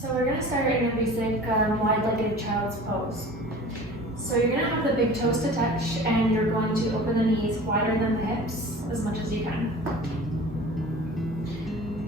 So we're gonna start in a basic wide-legged child's pose. So you're gonna have the big toes to touch and you're going to open the knees wider than the hips as much as you can.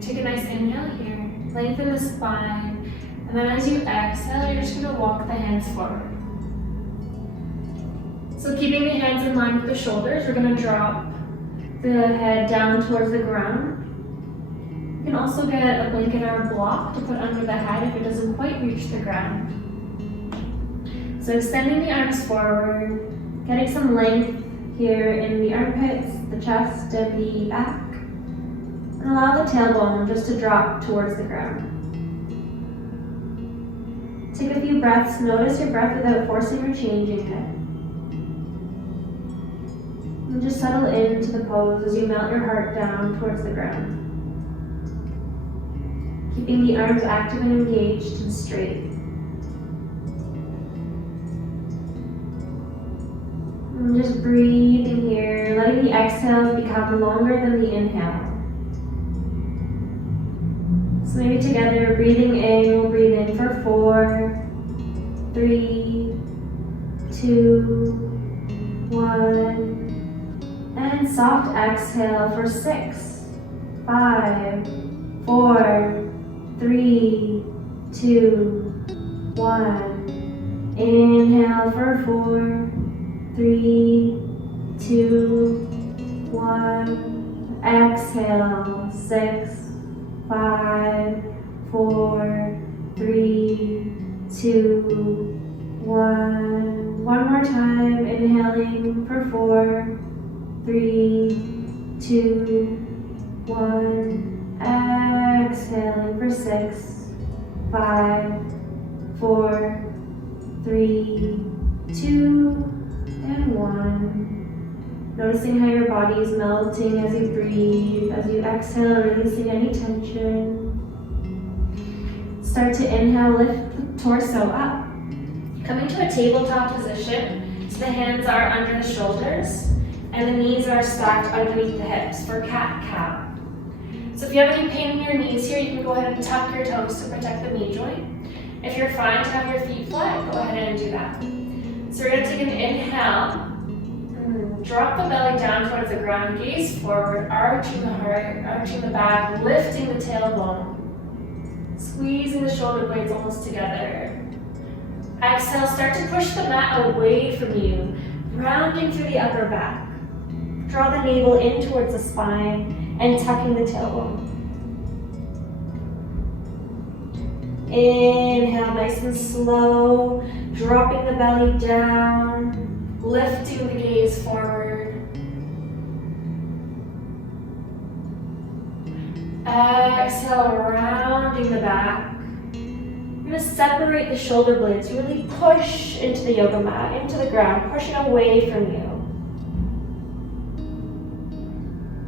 Take a nice inhale here, lengthen the spine, and then as you exhale, you're just gonna walk the hands forward. So keeping the hands in line with the shoulders, we're gonna drop the head down towards the ground. You can also get a blanket or a block to put under the head if it doesn't quite reach the ground. So extending the arms forward, getting some length here in the armpits, the chest, and the back. And allow the tailbone just to drop towards the ground. Take a few breaths, notice your breath without forcing or changing it. And just settle into the pose as you melt your heart down towards the ground. Keeping the arms active and engaged and straight. And just breathing here, letting the exhale become longer than the inhale. So maybe together, breathing in, we'll breathe in for 4, 3, 2, 1, and soft exhale for 6, 5, 4, 3, 2, 1. Inhale for 4, 3, 2, 1. Exhale, 6, 5, 4, 3, 2, 1. One more time, inhaling for 4, 3, 2, 1. Exhaling for 6, 5, 4, 3, 2, and 1. Noticing how your body is melting as you breathe, as you exhale, releasing any tension. Start to inhale, lift the torso up. Coming to a tabletop position, so the hands are under the shoulders and the knees are stacked underneath the hips for cat-cow. So if you have any pain in your knees here, you can go ahead and tuck your toes to protect the knee joint. If you're fine to have your feet flat, go ahead and do that. So we're gonna take an inhale. Drop the belly down towards the ground, gaze forward, arching the heart, arching the back, lifting the tailbone. Squeezing the shoulder blades almost together. Exhale, start to push the mat away from you, rounding through the upper back. Draw the navel in towards the spine and tucking the tailbone. Inhale, nice and slow, dropping the belly down, lifting the gaze forward. Exhale, rounding the back. You're going to separate the shoulder blades, really push into the yoga mat, into the ground, pushing away from you.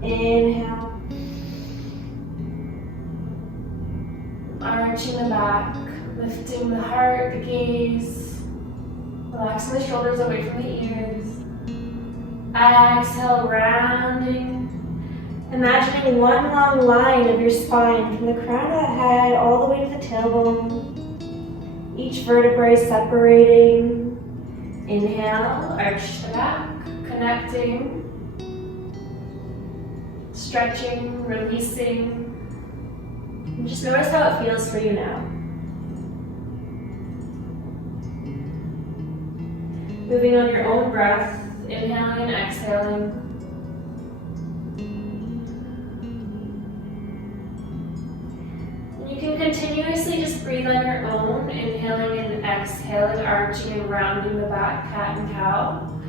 Inhale. Arching the back, lifting the heart, the gaze, relaxing the shoulders away from the ears. Exhale, rounding. Imagining one long line of your spine from the crown of the head all the way to the tailbone. Each vertebrae separating. Inhale, arch the back, connecting. Stretching, releasing. And just notice how it feels for you now. Moving on your own breath, inhaling and exhaling. And you can continuously just breathe on your own, inhaling and exhaling, arching and rounding the back, cat and cow.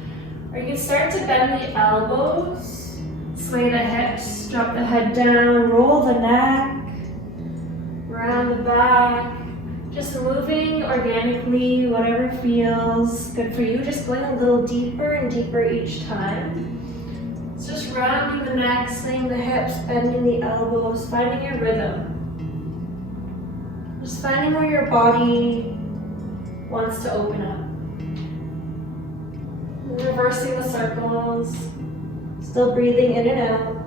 Or you can start to bend the elbows, sway the hips, drop the head down, roll the neck. Around the back, just moving organically, whatever feels good for you, just going a little deeper and deeper each time. So just rounding the neck, swaying the hips, bending the elbows, finding your rhythm. Just finding where your body wants to open up. And reversing the circles, still breathing in and out.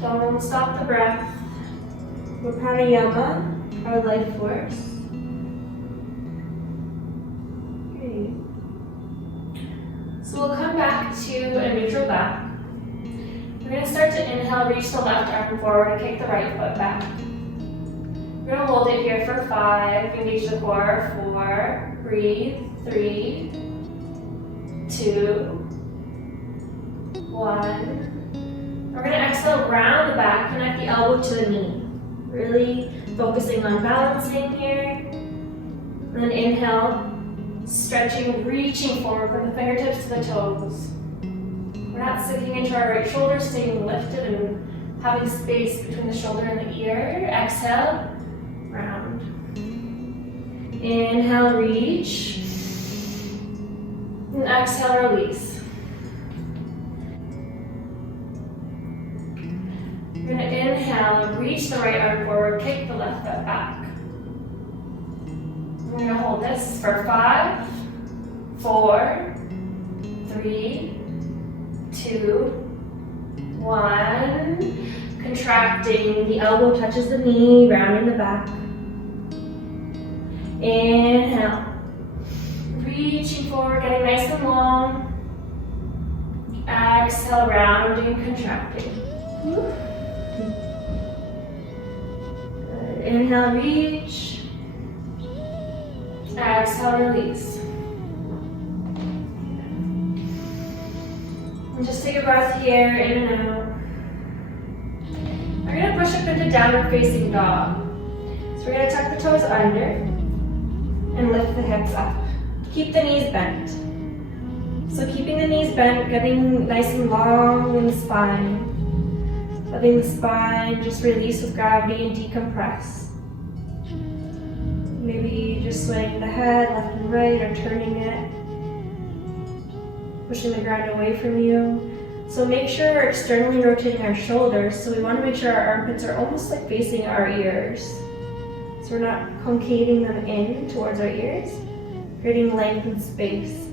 Don't stop the breath. Pranayama. our life force. Great. So we'll come back to a neutral back. We're going to start to inhale, reach the left arm forward and kick the right foot back. We're going to hold it here for 5, engage the core, 4, breathe, 3, 2, 1. We're going to exhale, round the back, connect the elbow to the knee. Really focusing on balancing here. And then inhale, stretching, reaching forward from the fingertips to the toes. We're not sinking into our right shoulder, staying lifted and having space between the shoulder and the ear. Exhale, round. Inhale, reach. And exhale, release. We're going to inhale, reach the right arm forward, kick the left foot back. We're going to hold this for 5, 4, 3, 2, 1. Contracting, the elbow touches the knee, rounding the back. Inhale. Reaching forward, getting nice and long. Exhale, rounding, contracting. Good. Inhale, reach. Exhale, release. And just take a breath here, in and out. We're going to push up into downward facing dog. So we're going to tuck the toes under and lift the hips up. Keep the knees bent. So keeping the knees bent, getting nice and long in the spine. Letting the spine just release with gravity and decompress. Maybe just swaying the head left and right or turning it. Pushing the ground away from you. So make sure we're externally rotating our shoulders. So we want to make sure our armpits are almost like facing our ears. So we're not concaving them in towards our ears. Creating length and space.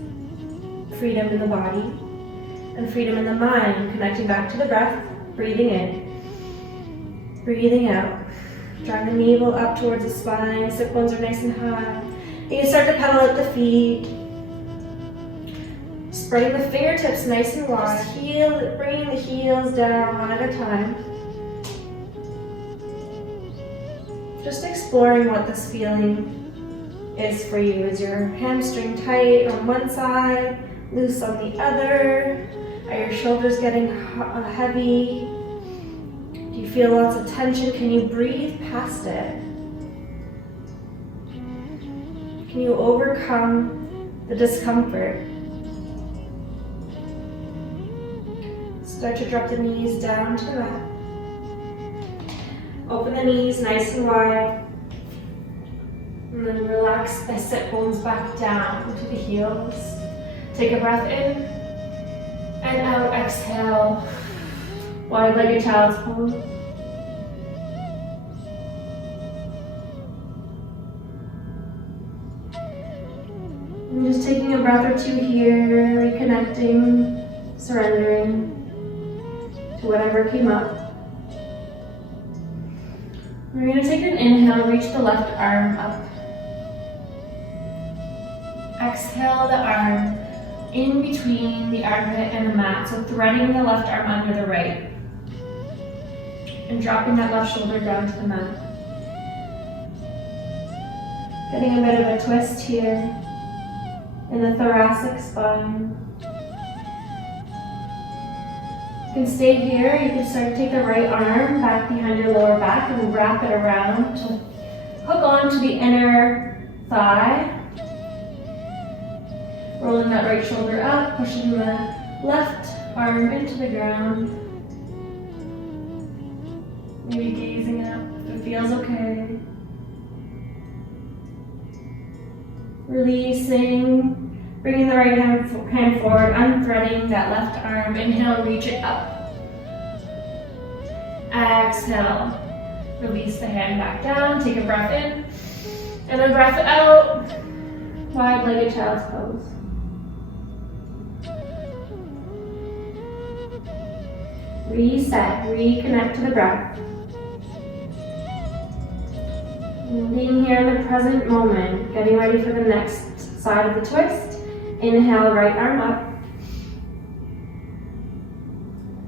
Freedom in the body. And freedom in the mind. Connecting back to the breath. Breathing in. Breathing out. Drawing the navel up towards the spine. Sit bones are nice and high. You can start to pedal out the feet. Spreading the fingertips nice and wide. Bringing the heels down one at a time. Just exploring what this feeling is for you. Is your hamstring tight on one side, loose on the other? Are your shoulders getting heavy? Do you feel lots of tension? Can you breathe past it? Can you overcome the discomfort? Start to drop the knees down to the mat. Open the knees nice and wide. And then relax the sit bones back down to the heels. Take a breath in and out. Exhale. Wide-legged child's pose. And just taking a breath or two here, reconnecting, surrendering to whatever came up. We're going to take an inhale, reach the left arm up. Exhale the arm in between the armpit and the mat, so threading the left arm under the right. And dropping that left shoulder down to the mat. Getting a bit of a twist here in the thoracic spine. You can stay here. You can start to take the right arm back behind your lower back and wrap it around to hook onto the inner thigh. Rolling that right shoulder up, pushing the left arm into the ground. Maybe gazing up if it feels okay. Releasing. Bringing the right hand forward, unthreading that left arm. Inhale, reach it up. Exhale. Release the hand back down. Take a breath in. And then breath out. Wide-legged child's pose. Reset. Reconnect to the breath. Being here in the present moment, getting ready for the next side of the twist. Inhale, right arm up.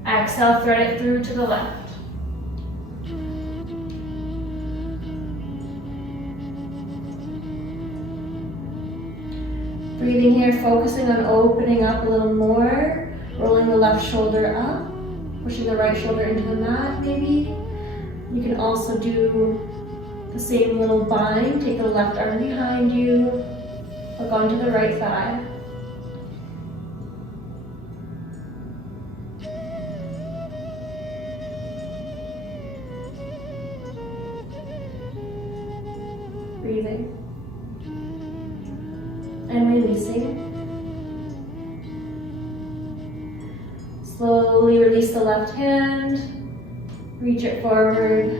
Exhale, thread it through to the left. Breathing here, focusing on opening up a little more, rolling the left shoulder up, pushing the right shoulder into the mat maybe. You can also do the same little bind, take the left arm behind you, hook onto the right thigh. Breathing. And releasing. Slowly release the left hand, reach it forward,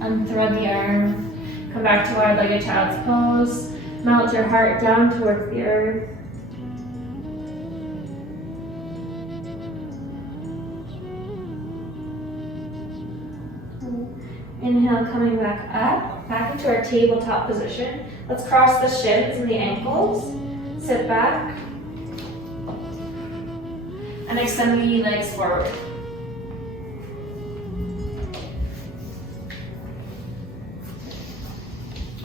unthread the arm, come back to wide-legged child's pose, melt your heart down towards the earth. Inhale, coming back up, back into our tabletop position. Let's cross the shins and the ankles. Sit back. And extend the legs forward.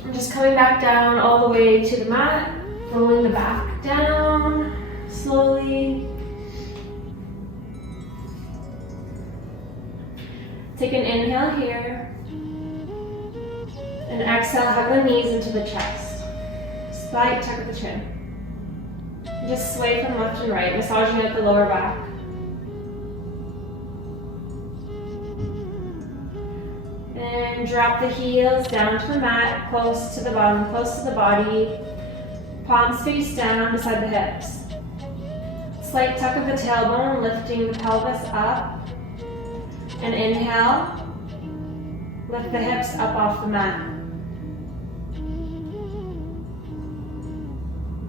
I'm just coming back down all the way to the mat, rolling the back down slowly. Take an inhale here. And exhale, hug the knees into the chest. Slight tuck of the chin. Just sway from left and right, massaging out the lower back. And drop the heels down to the mat, close to the bottom, close to the body. Palms face down beside the hips. Slight tuck of the tailbone, lifting the pelvis up. And inhale, lift the hips up off the mat.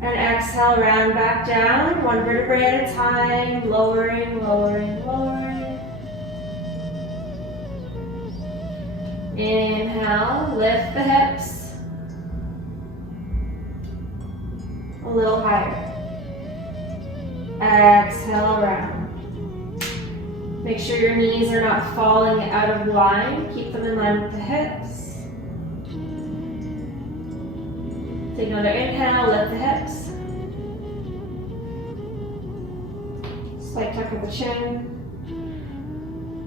And exhale, round back down, one vertebrae at a time, lowering, lowering, lowering. Inhale, lift the hips. A little higher. Exhale, round. Make sure your knees are not falling out of line. Keep them in line with the hips. Take another inhale, lift the hips. Slight tuck of the chin.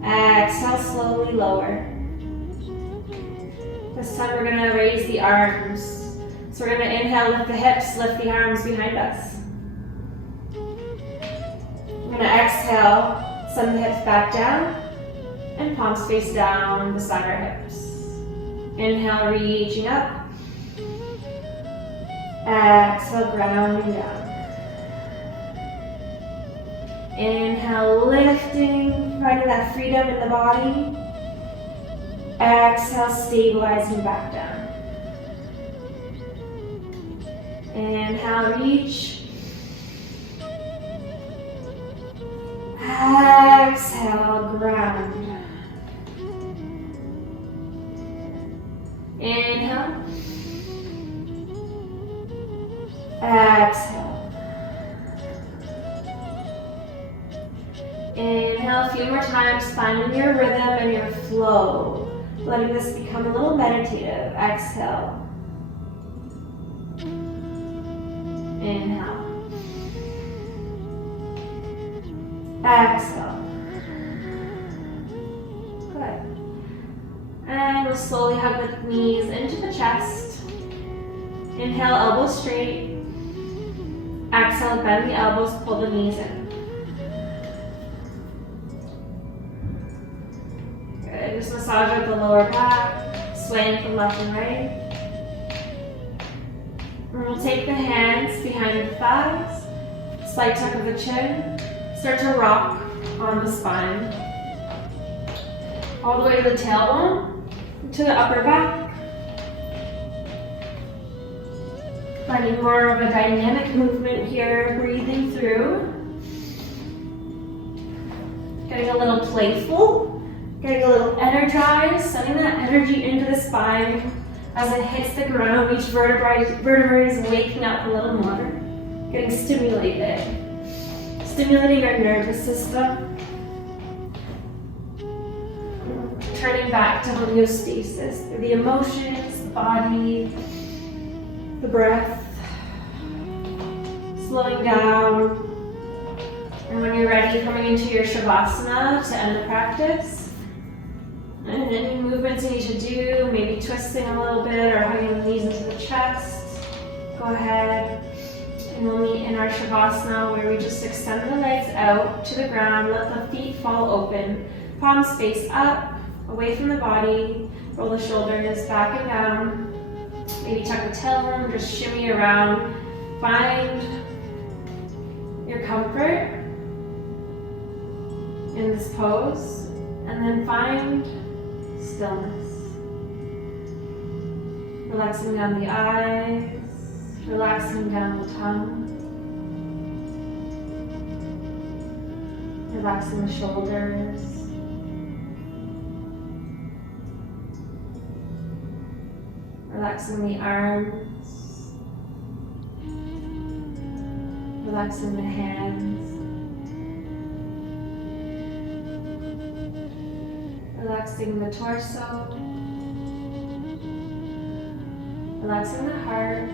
Exhale, slowly lower. This time we're gonna raise the arms. So we're gonna inhale, lift the hips, lift the arms behind us. We're gonna exhale, send the hips back down, and palms face down beside our hips. Inhale, reaching up. Exhale, grounding down. Inhale, lifting, finding that freedom in the body. Exhale, stabilizing back down. Inhale, reach. Exhale, ground. Inhale. Exhale. Inhale a few more times, finding your rhythm and your flow. Letting this become a little meditative. Exhale. Inhale. Exhale. Good. And we'll slowly hug the knees into the chest. Inhale, elbows straight. Exhale, bend the elbows, pull the knees in. Good. Just massage out the lower back, swaying from left and right. And we'll take the hands behind the thighs, slight tuck of the chin, start to rock on the spine. All the way to the tailbone, to the upper back. Finding more of a dynamic movement here, breathing through. Getting a little playful, getting a little energized, sending that energy into the spine, As it hits the ground, each vertebrae is waking up a little more, getting stimulated, stimulating our nervous system, turning back to homeostasis through the emotions, the body, the breath, slowing down. And when you're ready, coming into your Shavasana to end the practice. And any movements you need to do, maybe twisting a little bit or hugging the knees into the chest, go ahead. And we'll meet in our Shavasana where we just extend the legs out to the ground, let the feet fall open, palms face up, away from the body, roll the shoulders back and down, maybe tuck the tailbone, just shimmy around, find your comfort in this pose, and then find stillness. Relaxing down the eyes, relaxing down the tongue, relaxing the shoulders, relaxing the arms, relaxing the hands, relaxing the torso, relaxing the heart,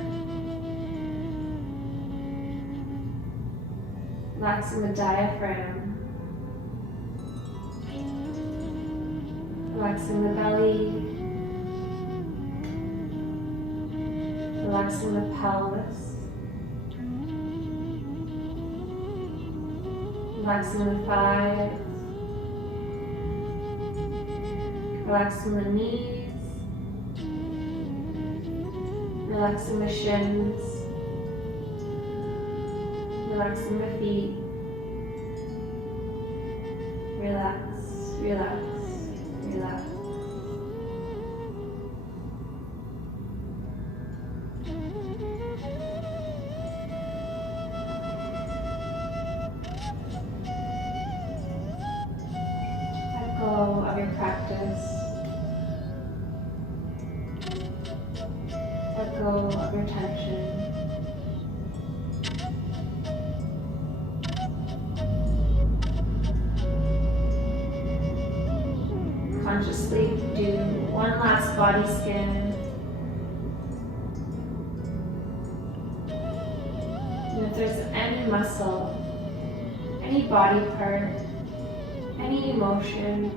relaxing the diaphragm, relaxing the belly, relaxing the pelvis, relaxing the thighs, relaxing the knees, relaxing the shins, relaxing the feet. Relax, relax, relax. Let go of your practice. Let go of your tension. Consciously do one last body scan. And if there's any muscle, any body part, any emotion,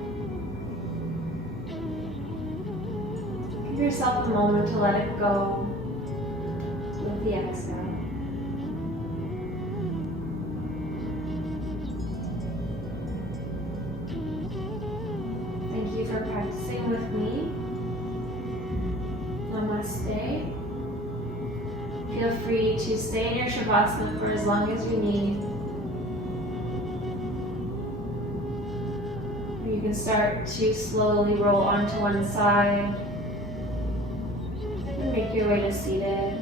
give yourself a moment to let it go with the exhale. Thank you for practicing with me. Namaste. Feel free to stay in your Shavasana for as long as you need. Or you can start to slowly roll onto one side and make your way to seated.